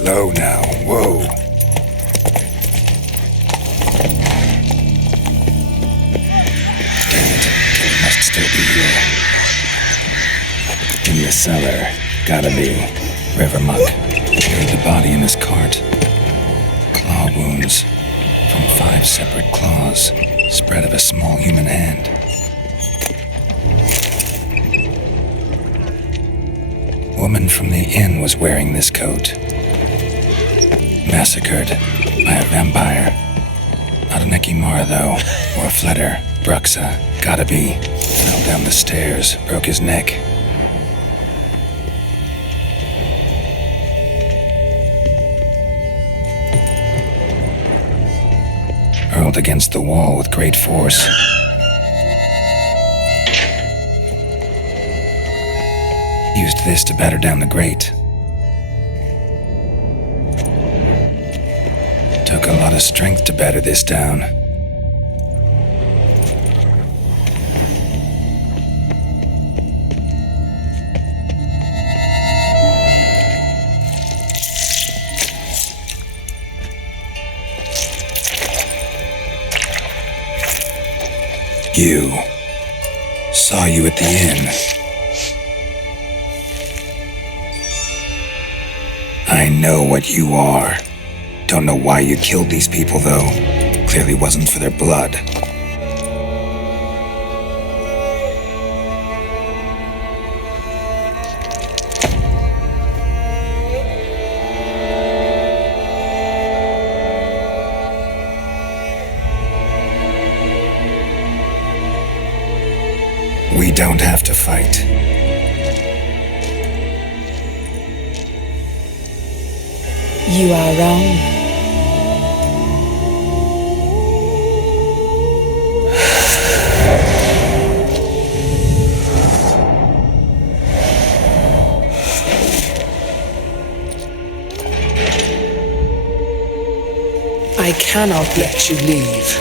Slow now, whoa. Damn it, it must still be here. In the cellar, gotta be. River Muck carried the body in his cart. Claw wounds from 5 separate claws, spread of a small human hand. Woman from the inn was wearing this coat. Massacred by a vampire. Not an Ekimara, though, or a Fletter. Bruxa, gotta be. Fell down the stairs, broke his neck. Hurled against the wall with great force. Used this to batter down the grate. Took a lot of strength to batter this down. You. Saw you at the inn. I know what you are. Don't know why you killed these people, though. Clearly wasn't for their blood. We don't have to fight. You are wrong. I cannot let you leave.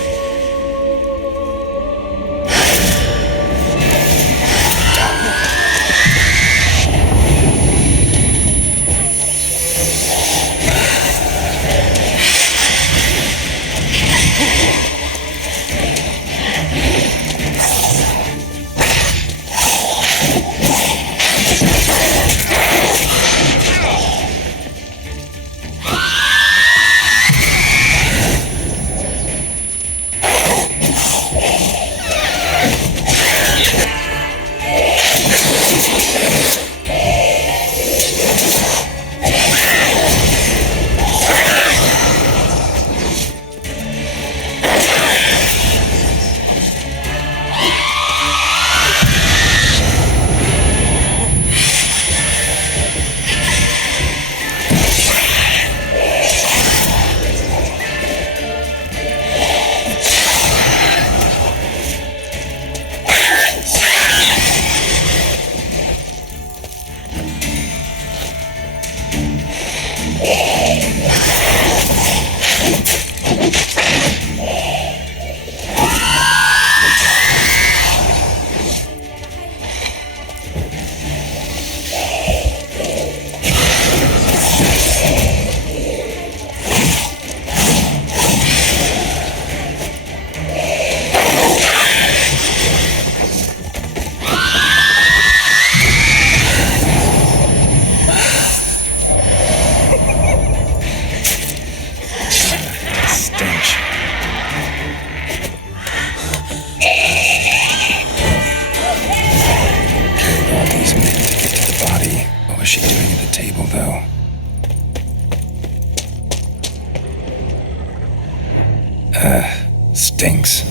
Stinks.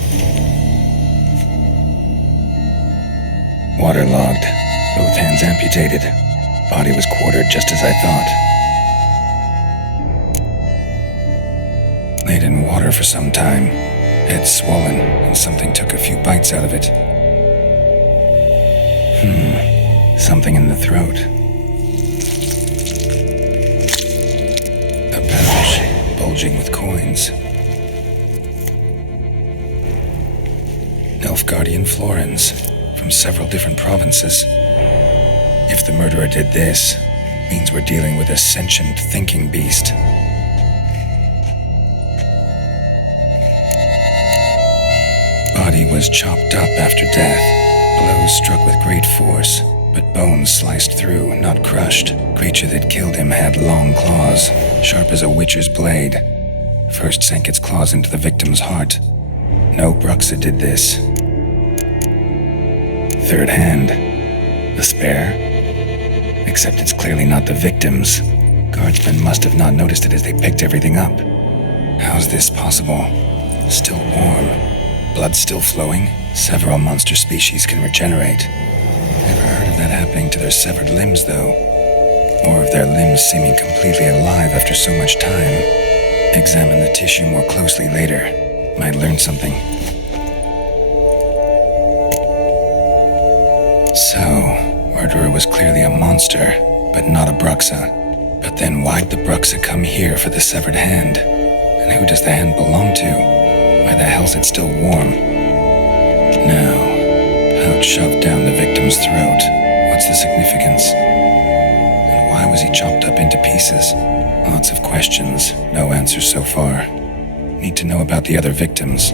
Waterlogged. Both hands amputated. Body was quartered just as I thought. Laid in water for some time. Head swollen, and something took a few bites out of it. Something in the throat. A pouch bulging with coins. Nilfgaardian florins from several different provinces. If the murderer did this, Means we're dealing with a sentient thinking beast. Body was chopped up after death. Blows struck with great force, but bones sliced through, not crushed. Creature that killed him had long claws, sharp as a witcher's blade. First sank its claws into the victim's heart. No Bruxa did this. Third hand. A spare? Except it's clearly not the victim's. Guardsmen must have not noticed it as they picked everything up. How's this possible? Still warm. Blood still flowing? Several monster species can regenerate. Never heard of that happening to their severed limbs, though. Or of their limbs seeming completely alive after so much time. Examine the tissue more closely later. Might learn something. So, murderer was clearly a monster, but not a Bruxa. But then why'd the Bruxa come here for the severed hand? And who does the hand belong to? Why the hell's it still warm? Now, pouch shoved down the victim's throat. What's the significance? And why was he chopped up into pieces? Lots of questions, no answers so far. Need to know about the other victims.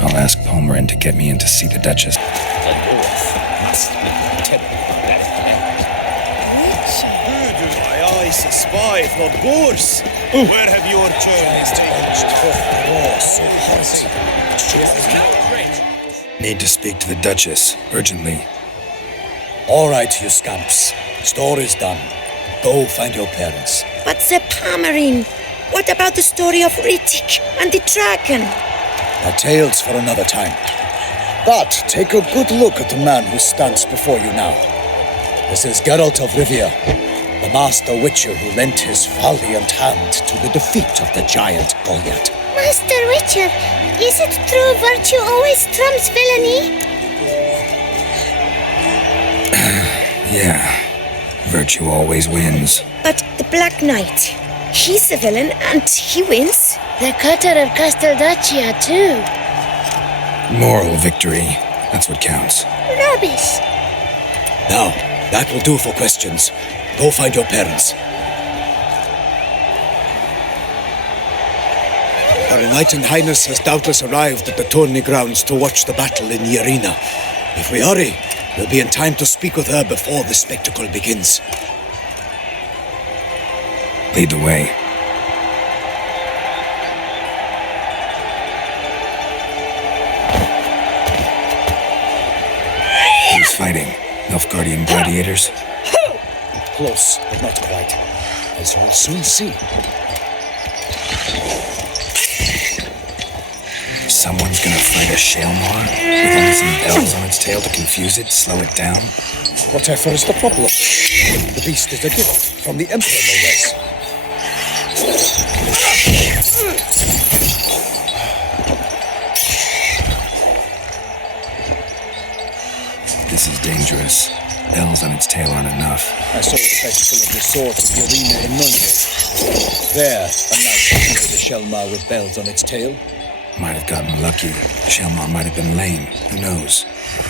I'll ask Palmerin to get me in to see the Duchess. The North must be terrible left. Who do my eyes spy for boars? Where have your journeys taken? Need to speak to the Duchess, urgently. All right, you scamps. Story's done. Go find your parents. But Sir Palmerin, what about the story of Riddick and the dragon? Our tales for another time. But take a good look at the man who stands before you now. This is Geralt of Rivia, the master witcher who lent his valiant hand to the defeat of the giant Goliath. Master Witcher, is it true virtue always trumps villainy? Yeah, virtue always wins. But the Black Knight, he's a villain and he wins. The cutter of Casteldacia too. Moral victory, that's what counts. Rubbish. Now, that will do for questions. Go find your parents. Her Enlightened Highness has doubtless arrived at the tourney grounds to watch the battle in the arena. If we hurry, we'll be in time to speak with her before the spectacle begins. Lead the way. Who's fighting? Nilfgaardian gladiators? Close, but not quite. As you will soon see. Someone's gonna fight a Shaelmaar? With only some bells on its tail to confuse it, slow it down? Whatever is the problem? The beast is a gift from the Emperor, no less. This is dangerous. Bells on its tail aren't enough. I saw a spectacle of the sort at the arena in Nuremberg. There, a knight defeated a Shaelmaar with bells on its tail. Might have gotten lucky. Shaelmaar might have been lame. Who knows?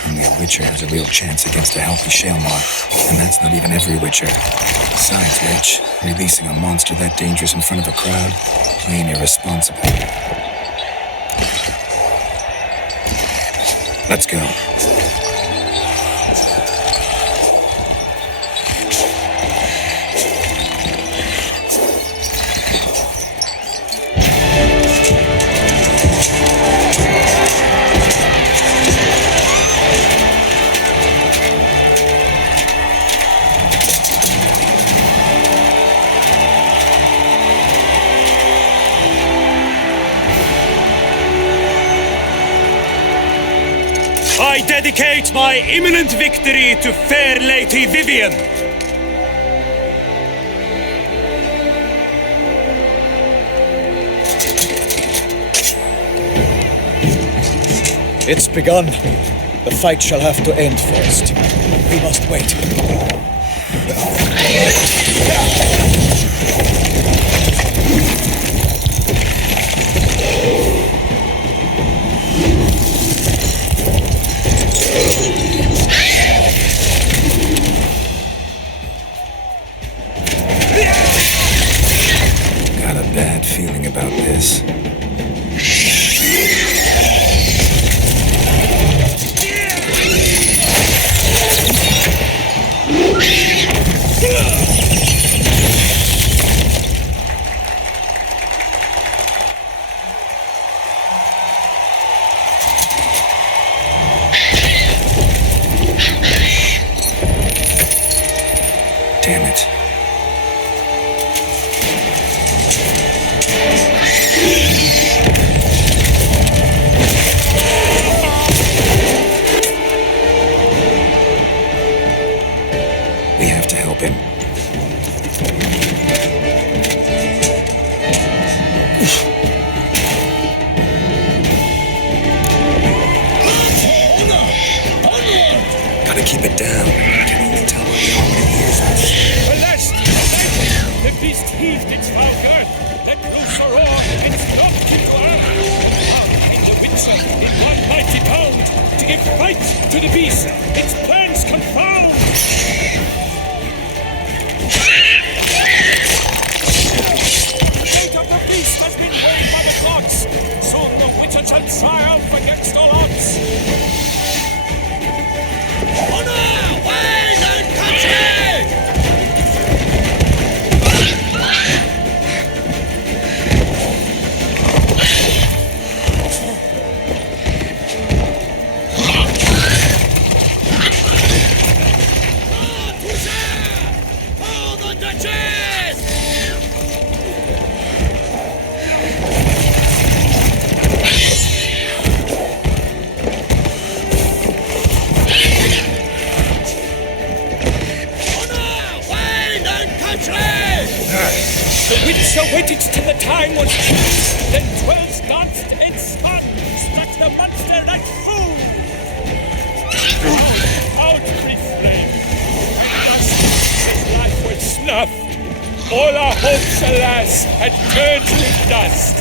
Only a witcher has a real chance against a healthy Shaelmaar. And that's not even every witcher. Besides which, releasing a monster that dangerous in front of a crowd, plain irresponsible. Let's go. I dedicate my imminent victory to fair Lady Vivian. It's begun. The fight shall have to end first. We must wait. bad feeling about this. Damn it. We have to help him. Gotta keep it down. Can only tell what the only hears us. Alas, the beast heaved its foul girth, let loose a roar, and dropped into earth. Out came the Witcher in one mighty bound, to give fight to the beast, its plans confound. The fate of the beast has been weighed by the gods. Soon the Witcher shall triumph against all odds. Honor, wine, and country! The Witcher waited till the time was due, then 12 danced and spun, struck the monster like fool. Out, brief flame. Thus his life was snuffed. All our hopes, alas, had turned to dust.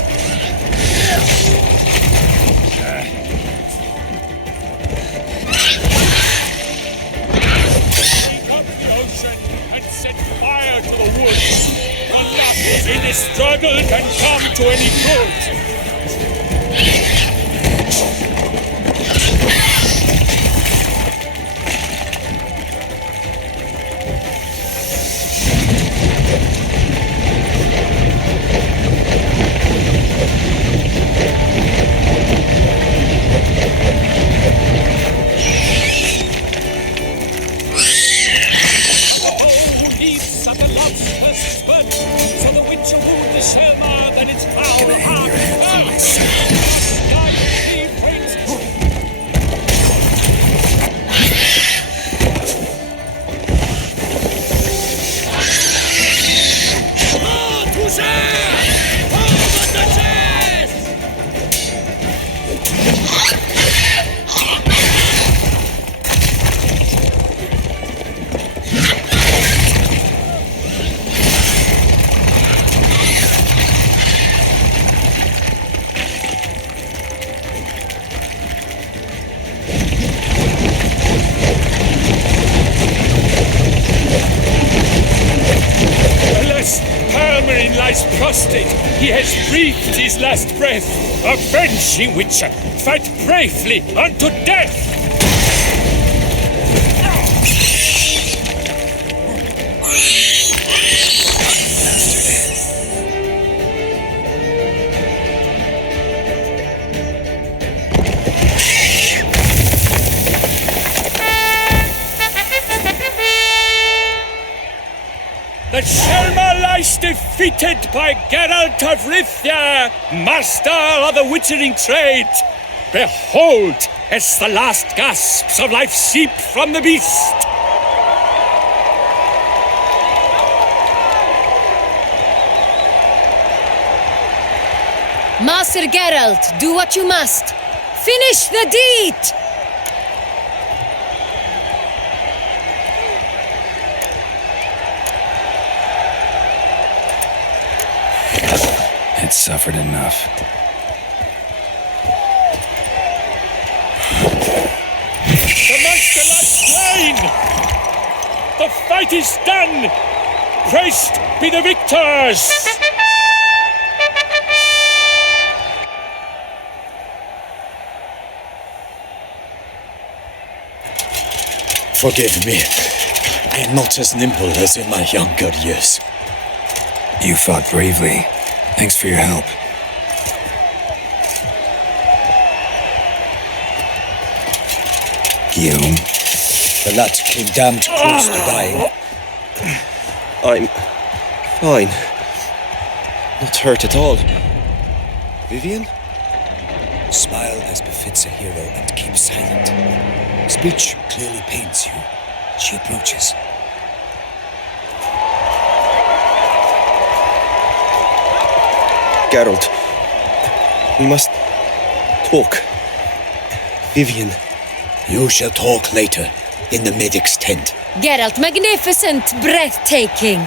He comes the ocean and set fire to the woods. In this struggle can come to any good. Oh, leaves of the love's first spurt. So the Witcher wooed the Selma, then its foul Gonna hang your head for myself. Hermarin lies prostrate. He has breathed his last breath. Avenge, ye Witcher! Fight bravely unto death! The Selma lies defeated by Geralt of Rivia, master of the witchering trade. Behold, as the last gasps of life seep from the beast. Master Geralt, do what you must. Finish the deed! It suffered enough. The monster lies slain! The fight is done! Praised be the victors! Forgive me. I am not as nimble as in my younger years. You fought bravely. Thanks for your help. Guillaume, The lad came damned close to dying. I'm fine. Not hurt at all. Vivian? Smile as befits a hero and keep silent. Speech clearly pains you. She approaches. Geralt. We must talk. Vivian. You shall talk later, in the medic's tent. Geralt, magnificent, breathtaking.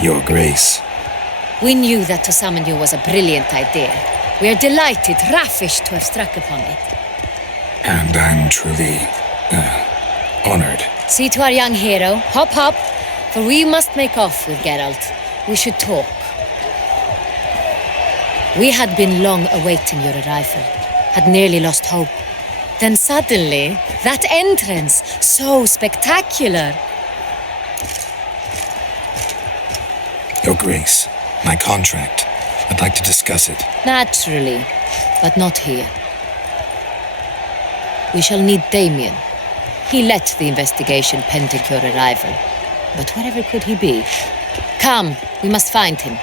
Your Grace. We knew that to summon you was a brilliant idea. We are delighted, ravished to have struck upon it. And I'm truly, honored. See to our young hero. Hop, hop. For we must make off with Geralt. We should talk. We had been long awaiting your arrival. Had nearly lost hope. Then suddenly, that entrance, so spectacular. Your Grace, my contract. I'd like to discuss it. Naturally, but not here. We shall need Damien. He led the investigation pending your arrival. But wherever could he be? Come, we must find him.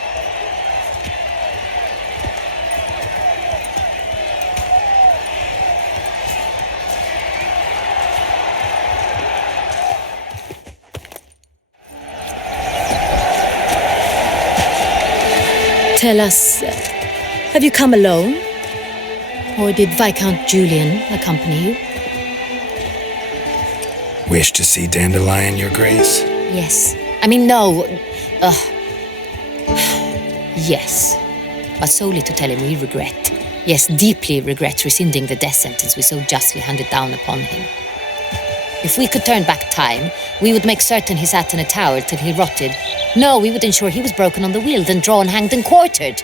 Tell us, have you come alone? Or did Viscount Julian accompany you? Wish to see Dandelion, Your Grace? Yes. I mean, no. Yes. But solely to tell him we regret. Yes, deeply regret rescinding the death sentence we so justly handed down upon him. If we could turn back time, we would make certain he sat in a tower till he rotted. No, we would ensure he was broken on the wheel, then drawn, hanged, and quartered.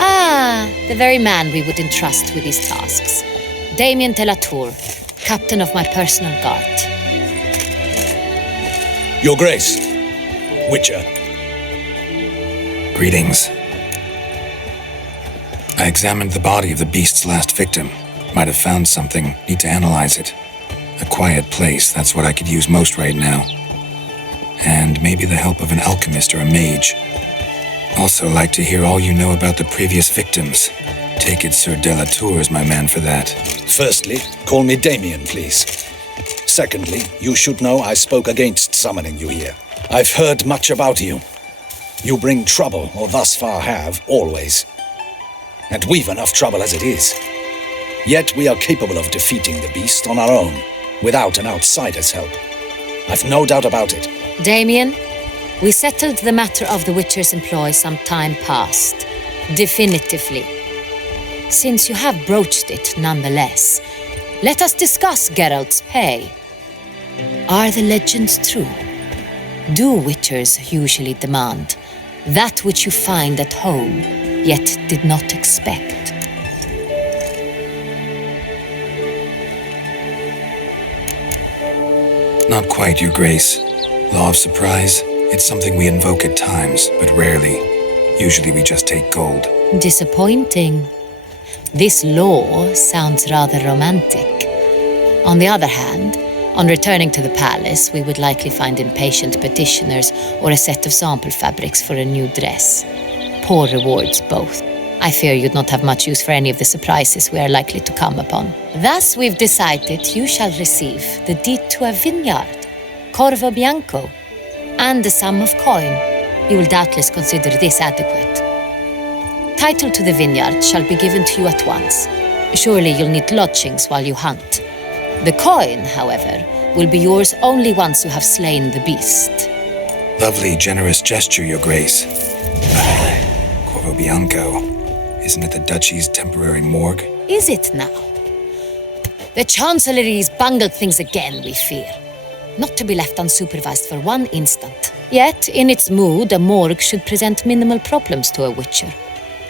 Ah, the very man we would entrust with these tasks. Damien de la Tour, captain of my personal guard. Your Grace, Witcher. Greetings. I examined the body of the beast's last victim. Might have found something. Need to analyze it. A quiet place, that's what I could use most right now. And maybe the help of an alchemist or a mage. Also like to hear all you know about the previous victims. Take it Sir de la Tour is my man for that. Firstly, call me Damien, please. Secondly, you should know I spoke against summoning you here. I've heard much about you. You bring trouble, or thus far have, always. And we've enough trouble as it is. Yet we are capable of defeating the beast on our own, without an outsider's help. I've no doubt about it. Damien, we settled the matter of the Witcher's employ some time past. Definitively. Since you have broached it nonetheless, let us discuss Geralt's pay. Are the legends true? Do Witchers usually demand that which you find at home, yet did not expect? Not quite, Your Grace. Law of surprise, it's something we invoke at times, but rarely. Usually we just take gold. Disappointing. This law sounds rather romantic. On the other hand, on returning to the palace, we would likely find impatient petitioners or a set of sample fabrics for a new dress. Poor rewards both. I fear you'd not have much use for any of the surprises we are likely to come upon. Thus, we've decided you shall receive the deed to a vineyard, Corvo Bianco, and a sum of coin. You will doubtless consider this adequate. Title to the vineyard shall be given to you at once. Surely you'll need lodgings while you hunt. The coin, however, will be yours only once you have slain the beast. Lovely, generous gesture, Your Grace. Corvo Bianco. Isn't it the Duchy's temporary morgue? Is it now? The Chancellery's bungled things again, we fear. Not to be left unsupervised for one instant. Yet, in its mood, a morgue should present minimal problems to a Witcher.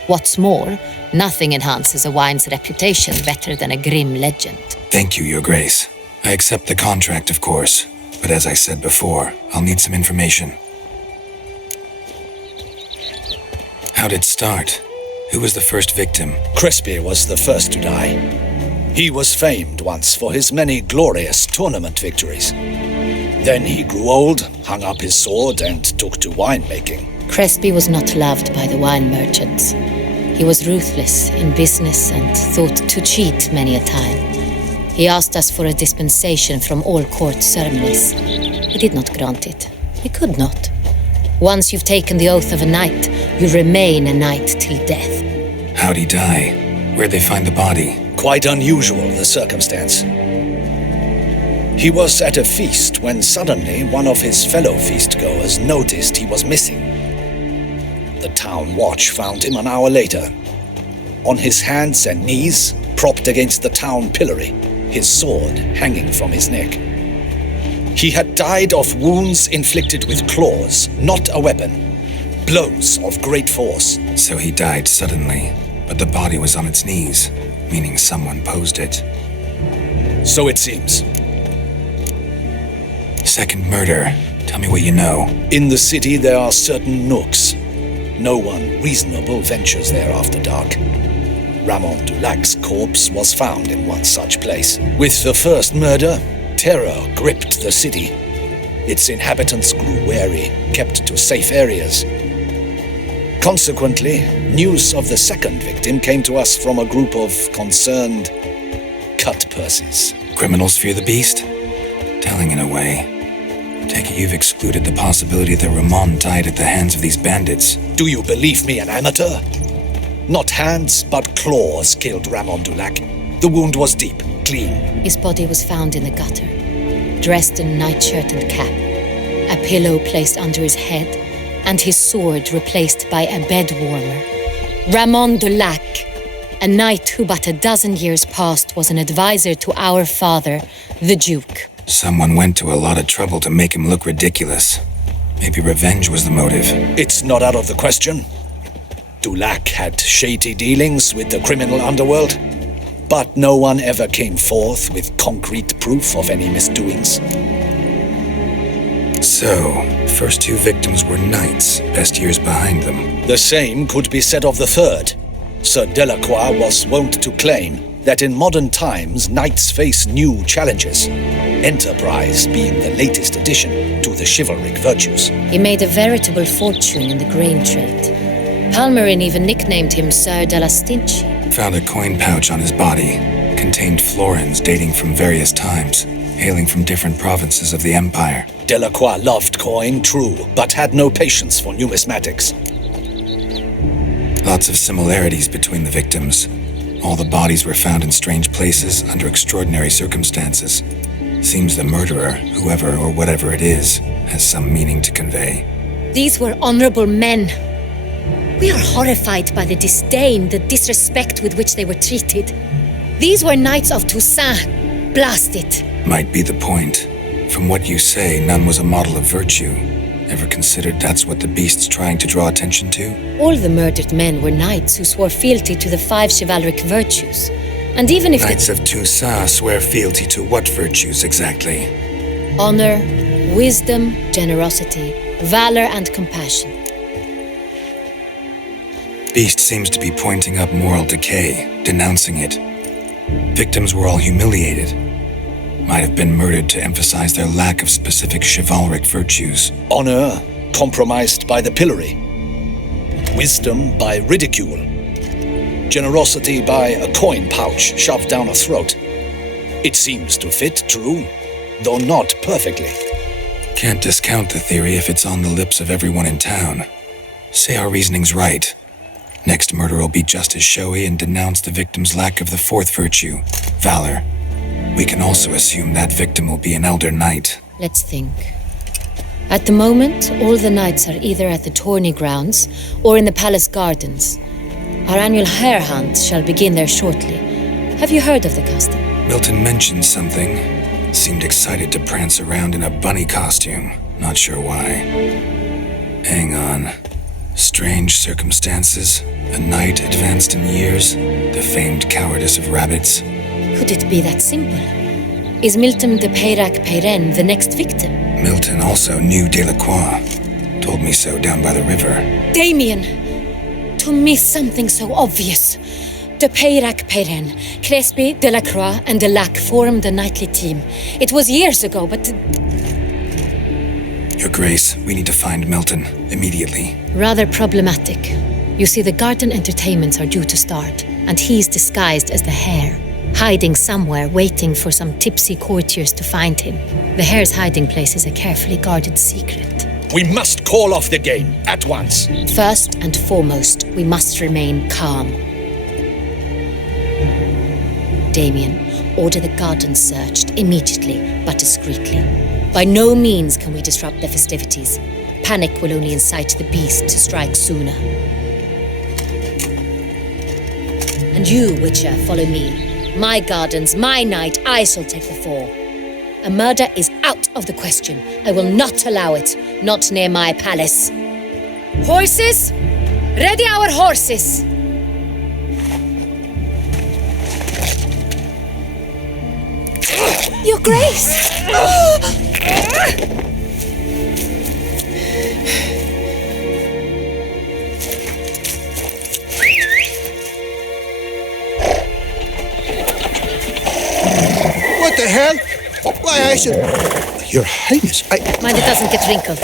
What's more, nothing enhances a wine's reputation better than a grim legend. Thank you, Your Grace. I accept the contract, of course. But as I said before, I'll need some information. How'd it start? Who was the first victim? Crespi was the first to die. He was famed once for his many glorious tournament victories. Then he grew old, hung up his sword, and took to winemaking. Crespi was not loved by the wine merchants. He was ruthless in business and thought to cheat many a time. He asked us for a dispensation from all court ceremonies. We did not grant it. We could not. Once you've taken the oath of a knight, you remain a knight till death. How'd he die? Where'd they find the body? Quite unusual, the circumstance. He was at a feast when suddenly one of his fellow feastgoers noticed he was missing. The town watch found him an hour later, on his hands and knees, propped against the town pillory, his sword hanging from his neck. He had died of wounds inflicted with claws, not a weapon. Blows of great force. So he died suddenly, but the body was on its knees, meaning someone posed it. So it seems. Second murder. Tell me what you know. In the city there are certain nooks. No one reasonable ventures there after dark. Ramon Dulac's corpse was found in one such place. With the first murder, terror gripped the city. Its inhabitants grew wary, kept to safe areas. Consequently, news of the second victim came to us from a group of concerned cut-purses. Criminals fear the beast? Telling in a way. Take it you've excluded the possibility that Ramon died at the hands of these bandits. Do you believe me an amateur? Not hands, but claws killed Ramon Dulac. The wound was deep, clean. His body was found in the gutter, dressed in nightshirt and cap, a pillow placed under his head, and his sword replaced by a bed warmer. Ramon Dulac, a knight who but a dozen years past was an advisor to our father, the Duke. Someone went to a lot of trouble to make him look ridiculous. Maybe revenge was the motive. It's not out of the question. Dulac had shady dealings with the criminal underworld, but no one ever came forth with concrete proof of any misdoings. So, first two victims were knights, best years behind them. The same could be said of the third. Sir Delacroix was wont to claim that in modern times knights face new challenges, enterprise being the latest addition to the chivalric virtues. He made a veritable fortune in the grain trade. Palmerin even nicknamed him Sir de la Stinchi. Found a coin pouch on his body. Contained florins dating from various times, hailing from different provinces of the Empire. Delacroix loved coin, true, but had no patience for numismatics. Lots of similarities between the victims. All the bodies were found in strange places under extraordinary circumstances. Seems the murderer, whoever or whatever it is, has some meaning to convey. These were honorable men. We are horrified by the disdain, the disrespect with which they were treated. These were knights of Toussaint. Blast it. Might be the point. From what you say, none was a model of virtue. Ever considered that's what the beast's trying to draw attention to? All the murdered men were knights who swore fealty to the 5 chivalric virtues. And even if Knights of Toussaint swear fealty to what virtues exactly? honor, wisdom, generosity, valor, and compassion. Beast seems to be pointing up moral decay, denouncing it. Victims were all humiliated. Might have been murdered to emphasize their lack of specific chivalric virtues. Honor compromised by the pillory. Wisdom by ridicule. Generosity by a coin pouch shoved down a throat. It seems to fit, true, though not perfectly. Can't discount the theory if it's on the lips of everyone in town. Say our reasoning's right. Next murder will be just as showy and denounce the victim's lack of the fourth virtue, valor. We can also assume that victim will be an elder knight. Let's think. At the moment, all the knights are either at the tourney grounds or in the palace gardens. Our annual hare hunt shall begin there shortly. Have you heard of the custom? Milton mentioned something. Seemed excited to prance around in a bunny costume. Not sure why. Hang on. Strange circumstances, a night advanced in years, the famed cowardice of rabbits. Could it be that simple? Is Milton de Peyrac Peyren the next victim? Milton also knew Delacroix. Told me so down by the river. Damien! To miss something so obvious. De Peyrac Peyren, Crespi, Delacroix, and Delac formed the nightly team. It was years ago, but... Your Grace, we need to find Milton, immediately. Rather problematic. You see, the garden entertainments are due to start, and he's disguised as the Hare, hiding somewhere, waiting for some tipsy courtiers to find him. The Hare's hiding place is a carefully guarded secret. We must call off the game, at once. First and foremost, we must remain calm. Damien, order the garden searched immediately, but discreetly. By no means can we disrupt the festivities. Panic will only incite the beast to strike sooner. And you, Witcher, follow me. My gardens, my night, I shall take the fall. A murder is out of the question. I will not allow it. Not near my palace. Horses? Ready our horses! Your Grace! What the hell? Why, I should... Your Highness, Mind it doesn't get wrinkled.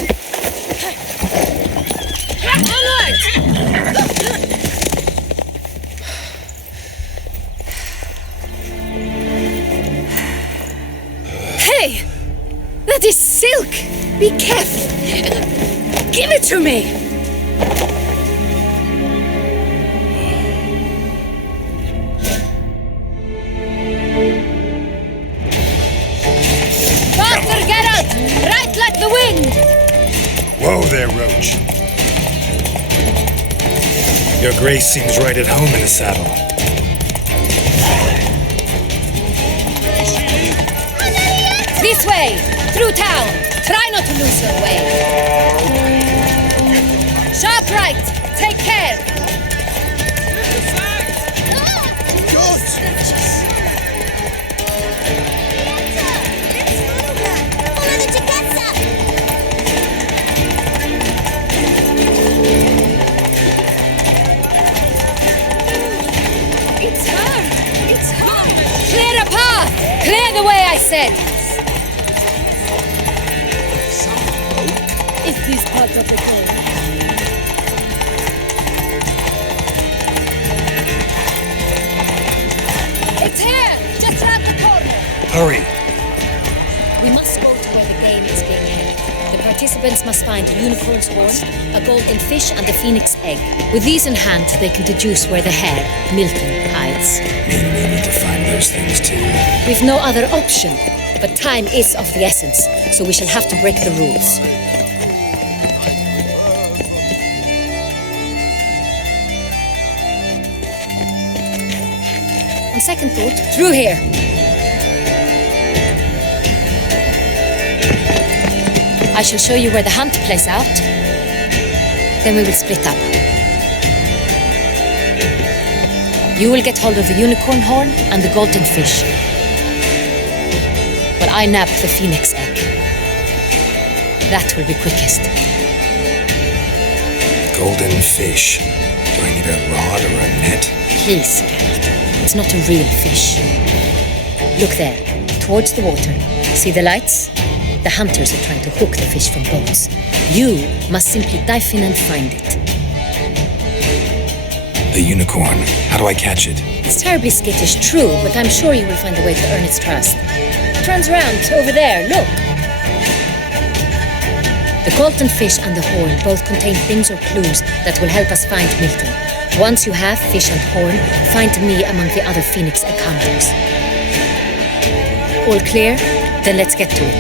Hey! That is silk! Be careful! Give it to me! Faster, Geralt! Right like the wind! Whoa there, Roach. Your Grace seems right at home in the saddle. This way! Through town! Try not to lose your way! Sharp right! Take care! It's her! It's her! Clear a path! Clear the way, I said! Is this part of the game? It's here! Just round the corner! Hurry! We must go to where the game is being held. The participants must find a unicorn's horn, a golden fish, and a phoenix egg. With these in hand, they can deduce where the Hare, Milton, hides. Mean we need to find those things too. We've no other option, but time is of the essence, so we shall have to break the rules. On second thought, through here. I shall show you where the hunt plays out. Then we will split up. You will get hold of the unicorn horn and the golden fish. While I nab the phoenix egg. That will be quickest. Golden fish. Do I need a rod or a net? Please, Geralt. It's not a real fish. Look there, towards the water. See the lights? The hunters are trying to hook the fish from boats. You must simply dive in and find it. The unicorn. How do I catch it? It's terribly skittish, true, but I'm sure you will find a way to earn its trust. It runs round, over there, look. The golden fish and the horn both contain things or clues that will help us find Milton. Once you have fish and horn, find me among the other phoenix egg hunters. All clear? Then let's get to it.